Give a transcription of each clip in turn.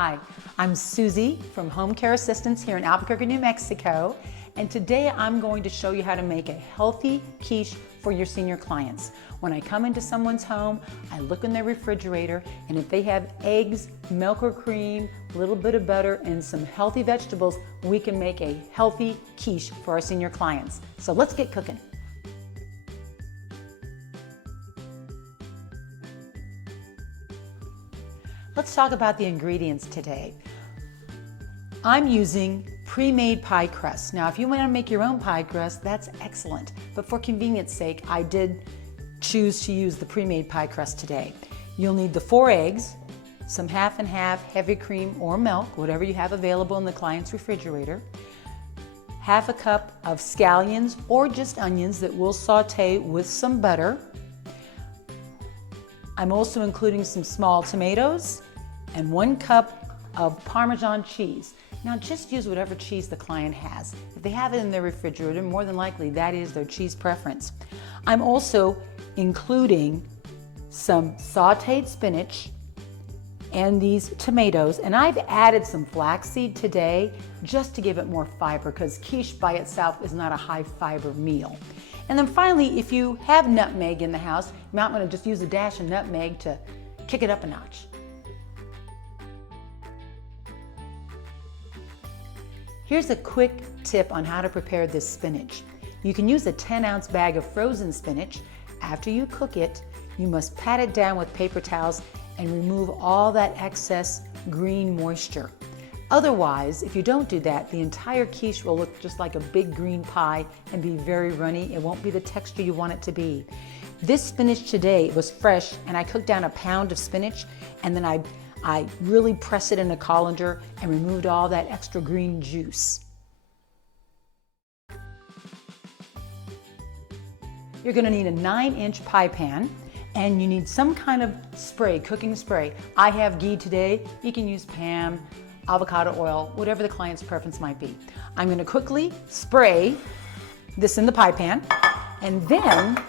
Hi, I'm Susie from Home Care Assistance here in Albuquerque, New Mexico, and today I'm going to show you how to make a healthy quiche for your senior clients. When I come into someone's home, I look in their refrigerator, and if they have eggs, milk or cream, a little bit of butter, and some healthy vegetables, we can make a healthy quiche for our senior clients. So let's get cooking. Let's talk about the ingredients today. I'm using pre-made pie crust. Now, if you want to make your own pie crust, that's excellent. But for convenience sake, I did choose to use the pre-made pie crust today. You'll need the 4 eggs, some half and half heavy cream or milk, whatever you have available in the client's refrigerator, half a cup of scallions or just onions that we'll saute with some butter. I'm also including some small tomatoes and 1 cup of Parmesan cheese. Now just use whatever cheese the client has. If they have it in their refrigerator, more than likely that is their cheese preference. I'm also including some sauteed spinach and these tomatoes, and I've added some flaxseed today just to give it more fiber, because quiche by itself is not a high fiber meal. And then finally, if you have nutmeg in the house, you might want to just use a dash of nutmeg to kick it up a notch. Here's a quick tip on how to prepare this spinach. You can use a 10-ounce bag of frozen spinach. After you cook it, you must pat it down with paper towels and remove all that excess green moisture. Otherwise, if you don't do that, the entire quiche will look just like a big green pie and be very runny. It won't be the texture you want it to be. This spinach today was fresh, and I cooked down a pound of spinach, and then I really pressed it in a colander and removed all that extra green juice. You're going to need a 9-inch pie pan, and you need some kind of spray, cooking spray. I have ghee today. You can use Pam, avocado oil, whatever the client's preference might be. I'm going to quickly spray this in the pie pan, and then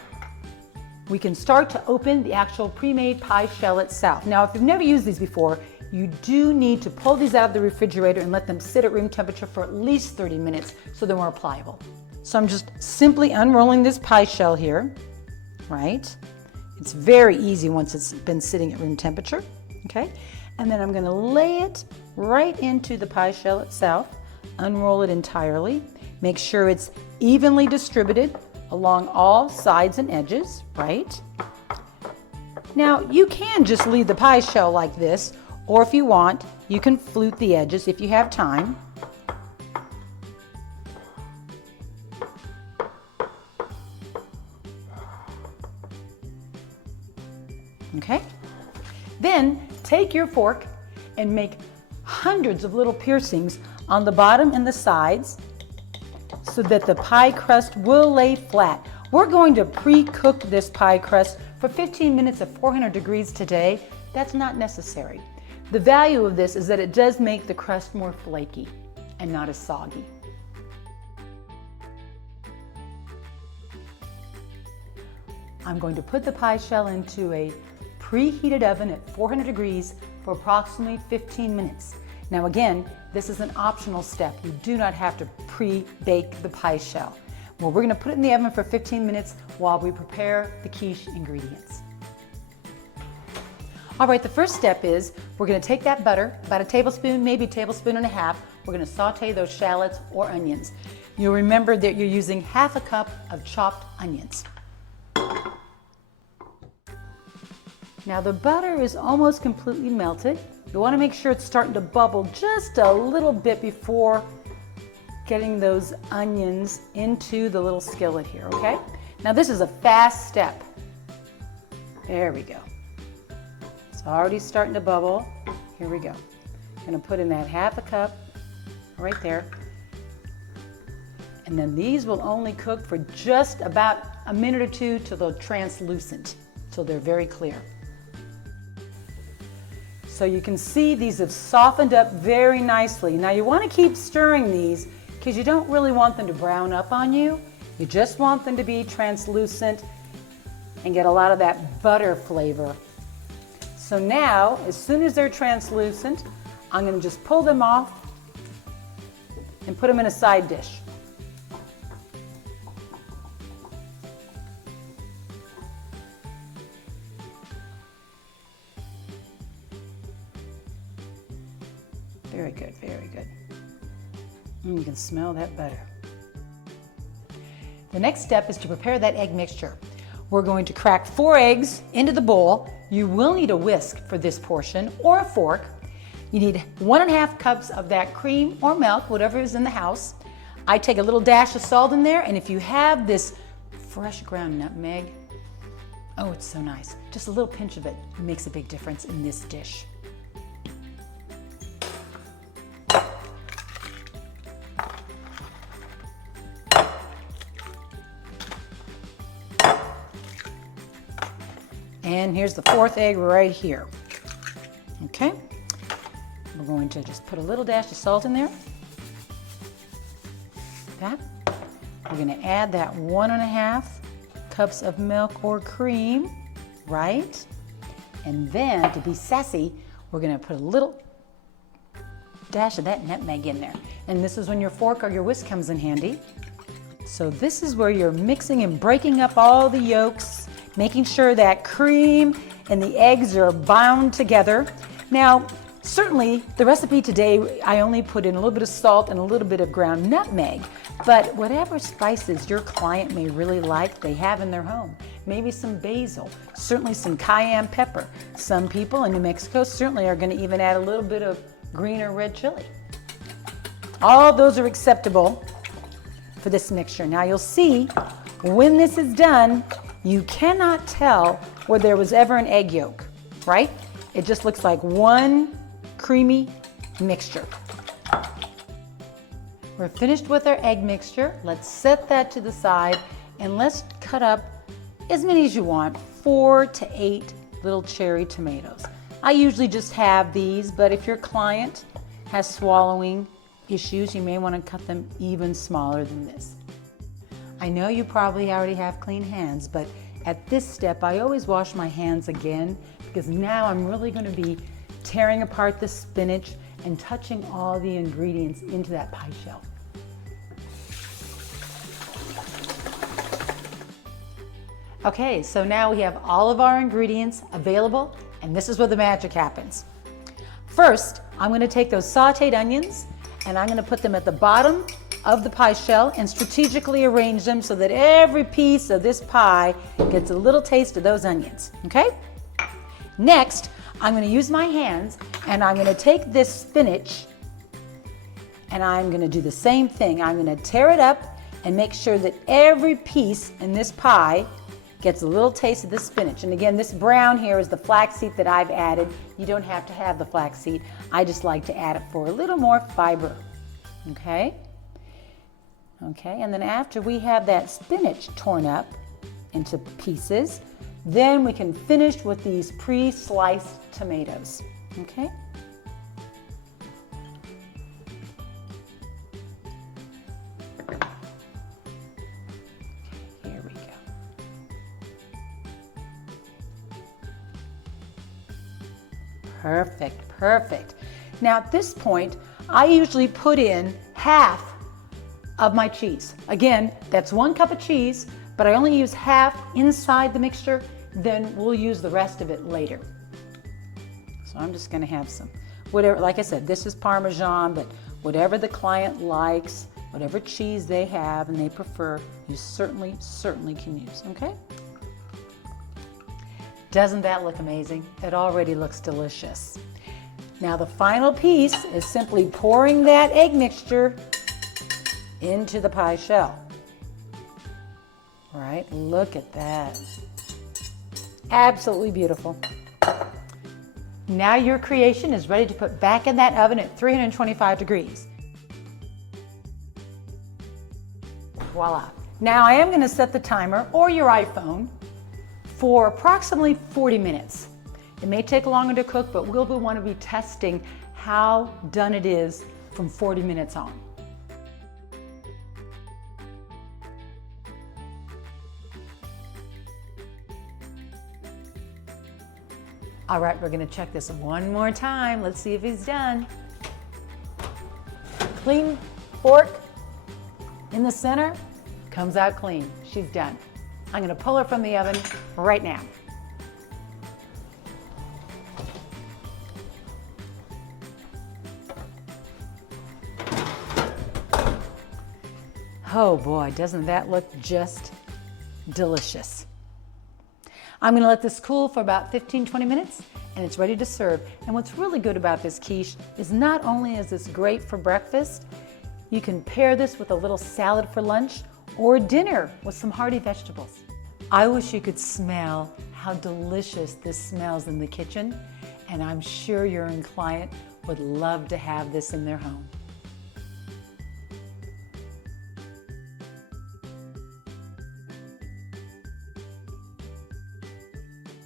we can start to open the actual pre-made pie shell itself. Now, if you've never used these before, you do need to pull these out of the refrigerator and let them sit at room temperature for at least 30 minutes so they're more pliable. So I'm just simply unrolling this pie shell here, right? It's very easy once it's been sitting at room temperature, okay? And then I'm gonna lay it right into the pie shell itself, unroll it entirely, make sure it's evenly distributed along all sides and edges, right? Now, you can just leave the pie shell like this, or if you want, you can flute the edges if you have time. Okay? Then take your fork and make hundreds of little piercings on the bottom and the sides so that the pie crust will lay flat. We're going to pre-cook this pie crust for 15 minutes at 400 degrees today. That's not necessary. The value of this is that it does make the crust more flaky and not as soggy. I'm going to put the pie shell into a preheated oven at 400 degrees for approximately 15 minutes. Now again, this is an optional step. You do not have to pre-bake the pie shell. Well, we're going to put it in the oven for 15 minutes while we prepare the quiche ingredients. All right, the first step is we're going to take that butter, about a tablespoon, maybe a tablespoon and a half. We're going to saute those shallots or onions. You'll remember that you're using half a cup of chopped onions. Now the butter is almost completely melted. You want to make sure it's starting to bubble just a little bit before getting those onions into the little skillet here, okay? Now this is a fast step. There we go. It's already starting to bubble. Here we go. I'm going to put in that half a cup right there. And then these will only cook for just about a minute or two till they're translucent, till they're very clear. So you can see these have softened up very nicely. Now you want to keep stirring these because you don't really want them to brown up on you. You just want them to be translucent and get a lot of that butter flavor. So now, as soon as they're translucent, I'm gonna just pull them off and put them in a side dish. Very good, very good. You can smell that butter. The next step is to prepare that egg mixture. We're going to crack 4 eggs into the bowl. You will need a whisk for this portion or a fork. You need 1.5 cups of that cream or milk, whatever is in the house. I take a little dash of salt in there, and if you have this fresh ground nutmeg, oh, it's so nice. Just a little pinch of it makes a big difference in this dish. And here's the 4th egg right here. Okay, we're going to just put a little dash of salt in there. That. We're going to add that 1.5 cups of milk or cream, right? And then, to be sassy, we're going to put a little dash of that nutmeg in there. And this is when your fork or your whisk comes in handy. So this is where you're mixing and breaking up all the yolks, making sure that cream and the eggs are bound together. Now, certainly the recipe today, I only put in a little bit of salt and a little bit of ground nutmeg, but whatever spices your client may really like, they have in their home. Maybe some basil, certainly some cayenne pepper. Some people in New Mexico certainly are going to even add a little bit of green or red chili. All those are acceptable for this mixture. Now you'll see when this is done, you cannot tell where there was ever an egg yolk, right? It just looks like one creamy mixture. We're finished with our egg mixture. Let's set that to the side and let's cut up as many as you want, 4 to 8 little cherry tomatoes. I usually just have these, but if your client has swallowing issues, you may want to cut them even smaller than this. I know you probably already have clean hands, but at this step, I always wash my hands again because now I'm really going to be tearing apart the spinach and touching all the ingredients into that pie shell. Okay, so now we have all of our ingredients available, and this is where the magic happens. First, I'm going to take those sauteed onions and I'm going to put them at the bottom of the pie shell and strategically arrange them so that every piece of this pie gets a little taste of those onions, okay? Next, I'm going to use my hands and I'm going to take this spinach and I'm going to do the same thing. I'm going to tear it up and make sure that every piece in this pie gets a little taste of the spinach. And again, this brown here is the flaxseed that I've added. You don't have to have the flaxseed. I just like to add it for a little more fiber, okay? Okay, and then after we have that spinach torn up into pieces, then we can finish with these pre-sliced tomatoes, okay? Here we go. Perfect, perfect. Now at this point, I usually put in half of my cheese. Again, that's 1 cup of cheese, but I only use half inside the mixture, then we'll use the rest of it later. So I'm just gonna have some, whatever, like I said, this is Parmesan, but whatever the client likes, whatever cheese they have and they prefer, you certainly can use, okay? Doesn't that look amazing? It already looks delicious. Now the final piece is simply pouring that egg mixture into the pie shell. All right, look at that. Absolutely beautiful. Now your creation is ready to put back in that oven at 325 degrees. Voila. Now I am going to set the timer or your iPhone for approximately 40 minutes. It may take longer to cook, but we'll want to be testing how done it is from 40 minutes on. All right, we're going to check this one more time. Let's see if he's done. clean fork in the center, comes out clean. She's done. I'm gonna pull her from the oven right now. Oh boy, doesn't that look just delicious. I'm gonna let this cool for about 15-20 minutes and it's ready to serve. And what's really good about this quiche is not only is this great for breakfast, you can pair this with a little salad for lunch or dinner with some hearty vegetables. I wish you could smell how delicious this smells in the kitchen, and I'm sure your client would love to have this in their home.